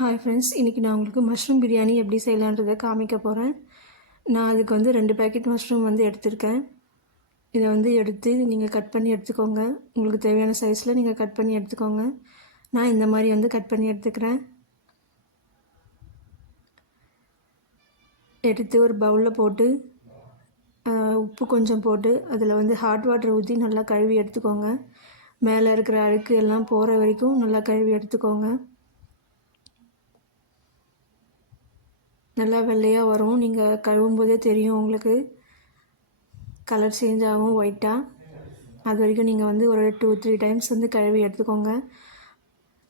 Hi friends, இன்றைக்கி நான் உங்களுக்கு மஷ்ரூம் பிரியாணி எப்படி செய்யலான்றதை காமிக்க போகிறேன். நான் அதுக்கு வந்து 2 பேக்கெட் மஷ்ரூம் வந்து எடுத்திருக்கேன். இதை வந்து எடுத்து நீங்கள் கட் பண்ணி எடுத்துக்கோங்க. உங்களுக்கு தேவையான சைஸில் நீங்கள் கட் பண்ணி எடுத்துக்கோங்க. நான் இந்த மாதிரி வந்து கட் பண்ணி எடுத்துக்கிறேன். எடுத்து ஒரு பவுலில் போட்டு உப்பு கொஞ்சம் போட்டு அதில் வந்து ஹாட் வாட்டர் ஊற்றி நல்லா கழுவி எடுத்துக்கோங்க. மேலே இருக்கிற அழுக்கு எல்லாம் போகிற வரைக்கும் நல்லா கழுவி எடுத்துக்கோங்க. நல்லா வெள்ளையாக வரும். நீங்கள் கழுவும் போதே தெரியும் உங்களுக்கு கலர் சேஞ்ச் ஆகும் ஒயிட்டாக. அது வரைக்கும் நீங்கள் வந்து ஒரு 2-3 டைம்ஸ் வந்து கழுவி எடுத்துக்கோங்க.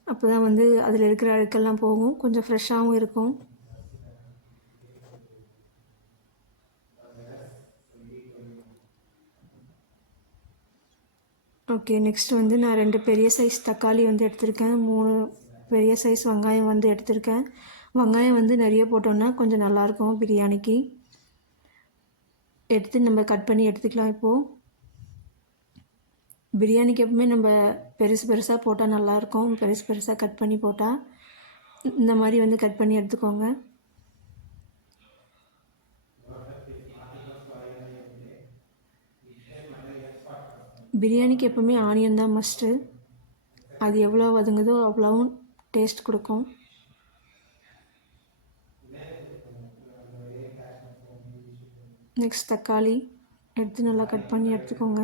அப்போ தான் வந்து அதில் இருக்கிற அழுக்கெல்லாம் போகும், கொஞ்சம் ஃப்ரெஷ்ஷாகவும் இருக்கும். ஓகே, நெக்ஸ்ட் வந்து நான் 2 பெரிய சைஸ் தக்காளி வந்து எடுத்திருக்கேன். 3 பெரிய சைஸ் வெங்காயம் வந்து எடுத்திருக்கேன். வெங்காயம் வந்து நிறைய போட்டோன்னா கொஞ்சம் நல்லாயிருக்கும் பிரியாணிக்கு. எடுத்து நம்ம கட் பண்ணி எடுத்துக்கலாம். இப்போது பிரியாணிக்கு எப்பவுமே நம்ம பெருசாக போட்டால் நல்லாயிருக்கும். பெருசாக கட் பண்ணி போட்டால் இந்த மாதிரி வந்து கட் பண்ணி எடுத்துக்கோங்க. பிரியாணிக்கு எப்பவுமே ஆனியன் தான் மஸ்ட்டு. அது எவ்வளோ வதங்குதோ அவ்வளோவும் டேஸ்ட் கொடுக்கும். நெக்ஸ்ட் தக்காளி எடுத்து நல்லா கட் பண்ணி எடுத்துக்கோங்க.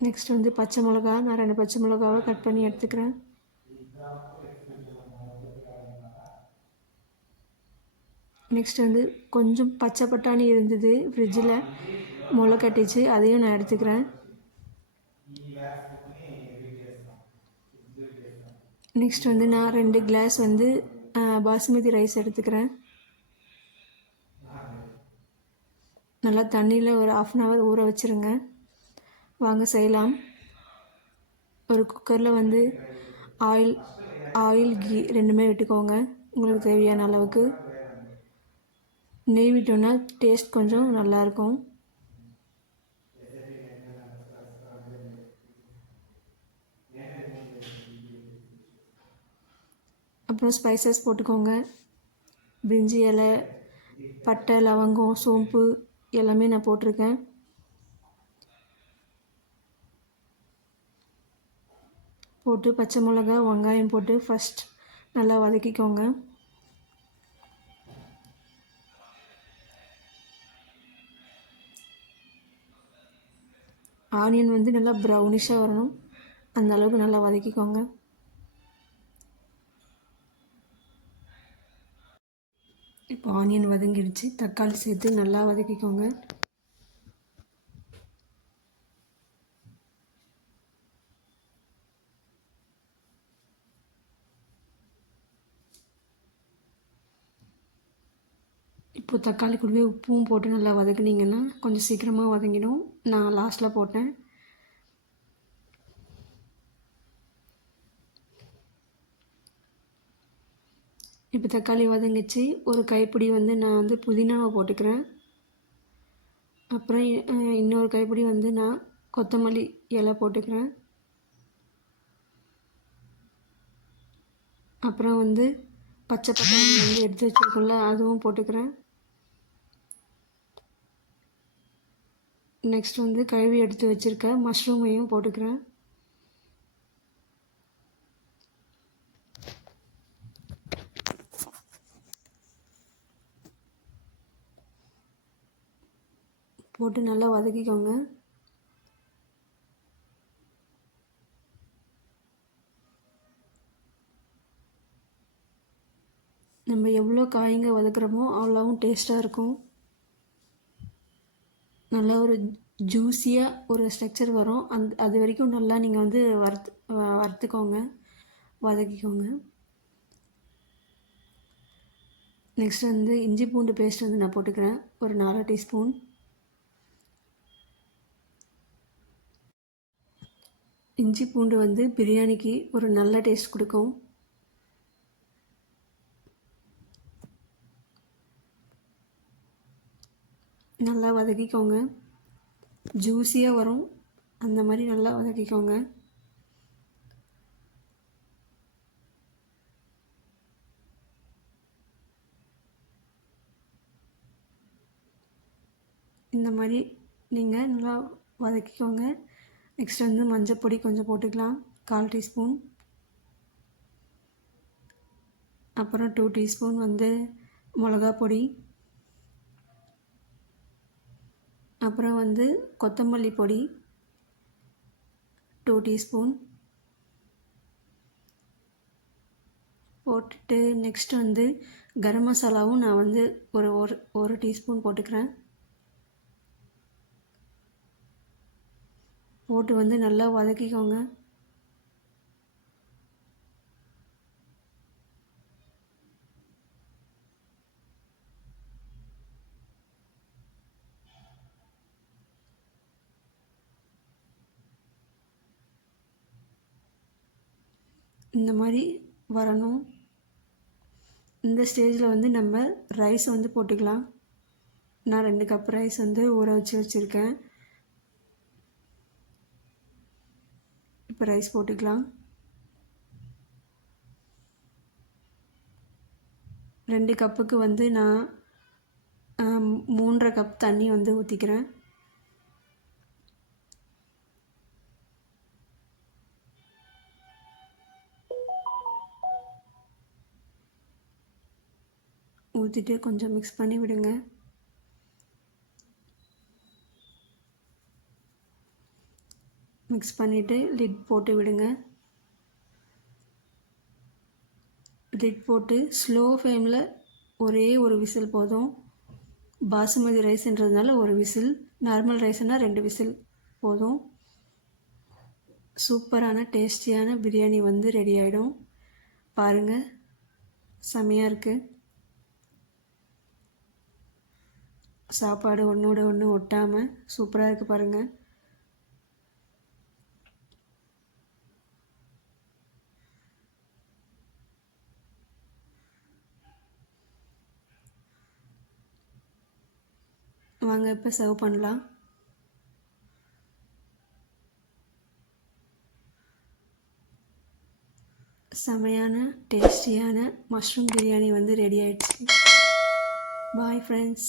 நெக்ஸ்ட் வந்து பச்சை மிளகா, நான் 2 பச்சை மிளகாவை கட் பண்ணி எடுத்துக்கிறேன். நெக்ஸ்ட் வந்து கொஞ்சம் பச்சை பட்டாணி இருந்தது ஃப்ரிட்ஜில், முளை கட்டிச்சு, அதையும் நான் எடுத்துக்கிறேன். நெக்ஸ்ட் வந்து நான் 2 கிளாஸ் வந்து பாசுமதி ரைஸ் எடுத்துக்கிறேன். நல்லா தண்ணியில் ஒரு 1/2 hour ஊற வச்சுருங்க. வாங்க செய்யலாம். ஒரு குக்கரில் வந்து ஆயில் கீ ரெண்டுமே விட்டுக்கோங்க. உங்களுக்கு தேவையான அளவுக்கு நெய் விட்டோன்னா டேஸ்ட் கொஞ்சம் நல்லாயிருக்கும். அப்புறம் ஸ்பைசஸ் போட்டுக்கோங்க. பிரிஞ்சி இலை, பட்டை, லவங்கம், சோம்பு எல்லாமே நான் போட்டிருக்கேன். போட்டு பச்சை மிளகா, வெங்காயம் போட்டு ஃபஸ்ட் நல்லா வதக்கிக்கோங்க. ஆனியன் வந்து நல்லா ப்ரௌனிஷாக வரணும், அந்த அளவுக்கு நல்லா வதக்கிக்கோங்க. இப்போ ஆனியன் வதங்கிடுச்சு, தக்காளி சேர்த்து நல்லா வதக்கிக்கோங்க. இப்போ தக்காளி கூடவே உப்பும் போட்டு நல்லா வதக்குனிங்கன்னா கொஞ்சம் சீக்கிரமாக வதங்கிடும். நான் லாஸ்ட்டில் போட்டேன். இப்போ தக்காளி வதங்கிச்சு. ஒரு கைப்பிடி வந்து நான் வந்து புதினாவை போட்டுக்கிறேன். அப்புறம் இன்னொரு கைப்பிடி வந்து நான் கொத்தமல்லி இலை போட்டுக்கிறேன். அப்புறம் வந்து பச்சை பட்டாணி வந்து எடுத்து வச்சுருக்கோம்ல, அதுவும் போட்டுக்கிறேன். நெக்ஸ்ட் வந்து கழுவி எடுத்து வச்சுருக்க மஷ்ரூமையும் போட்டுக்கிறேன். போட்டு நல்லா வதக்கிக்கோங்க. நம்ம எவ்வளோ காய்ங்க வதக்குறோமோ அவ்வளோவும் டேஸ்ட்டாக இருக்கும். நல்லா ஒரு ஜூஸியாக ஒரு ஸ்ட்ரக்சர் வரும். அது வரைக்கும் நல்லா நீங்கள் வந்து வறுத்துக்கோங்க, வதக்கிக்கோங்க. நெக்ஸ்ட் வந்து இஞ்சி பூண்டு பேஸ்ட் வந்து நான் போட்டுக்கிறேன், ஒரு 4 டீஸ்பூன். இஞ்சி பூண்டு வந்து பிரியாணிக்கு ஒரு நல்ல டேஸ்ட் கொடுக்கும். நல்லா வதக்கிக்கோங்க. ஜூஸியாக வரும், அந்த மாதிரி நல்லா வதக்கிக்கோங்க. இந்த மாதிரி நீங்கள் நல்லா வதக்கிக்கோங்க. நெக்ஸ்ட் வந்து மஞ்சள் பொடி கொஞ்சம் போட்டுக்கலாம், 1/4 டீஸ்பூன். அப்புறம் 2 டீஸ்பூன் வந்து மிளகா பொடி. அப்புறம் வந்து கொத்தமல்லி பொடி 2 டீஸ்பூன் போட்டுட்டு, நெக்ஸ்ட் வந்து கரம் மசாலாவும் நான் வந்து ஒரு டீஸ்பூன் போட்டுக்கிறேன். போட்டு வந்து நல்லா வதக்கிக்கோங்க. இந்த மாதிரி வரணும். இந்த ஸ்டேஜில் வந்து நம்ம ரைஸ் வந்து போட்டுக்கலாம். நான் 2 கப் ரைஸ் வந்து ஊற வச்சுருக்கேன். இப்போ ரைஸ் போட்டுக்கலாம். 2 கப்புக்கு வந்து நான் 3.5 கப் தண்ணி வந்து ஊற்றிக்கிறேன். ஊற்றிட்டு கொஞ்சம் மிக்ஸ் பண்ணி விடுங்க. மிக்ஸ் பண்ணிவிட்டு லிட் போட்டு விடுங்க. லிட் போட்டு ஸ்லோ ஃப்ளேமில் ஒரே ஒரு விசில் போதும். பாசுமதி ரைஸ்ன்றதுனால ஒரு விசில், நார்மல் ரைஸ்னால் 2 விசில் போதும். சூப்பரான டேஸ்டியான பிரியாணி வந்து ரெடி ஆகிடும். பாருங்கள், செமையாக இருக்குது. சாப்பாடு ஒன்றோட ஒன்று ஒட்டாமல் சூப்பராக இருக்குது பாருங்கள். வாங்க இப்போ சர்வ் பண்ணலாம். செமையான டேஸ்டியான மஷ்ரூம் பிரியாணி வந்து ரெடி ஆயிடுச்சு. Bye friends.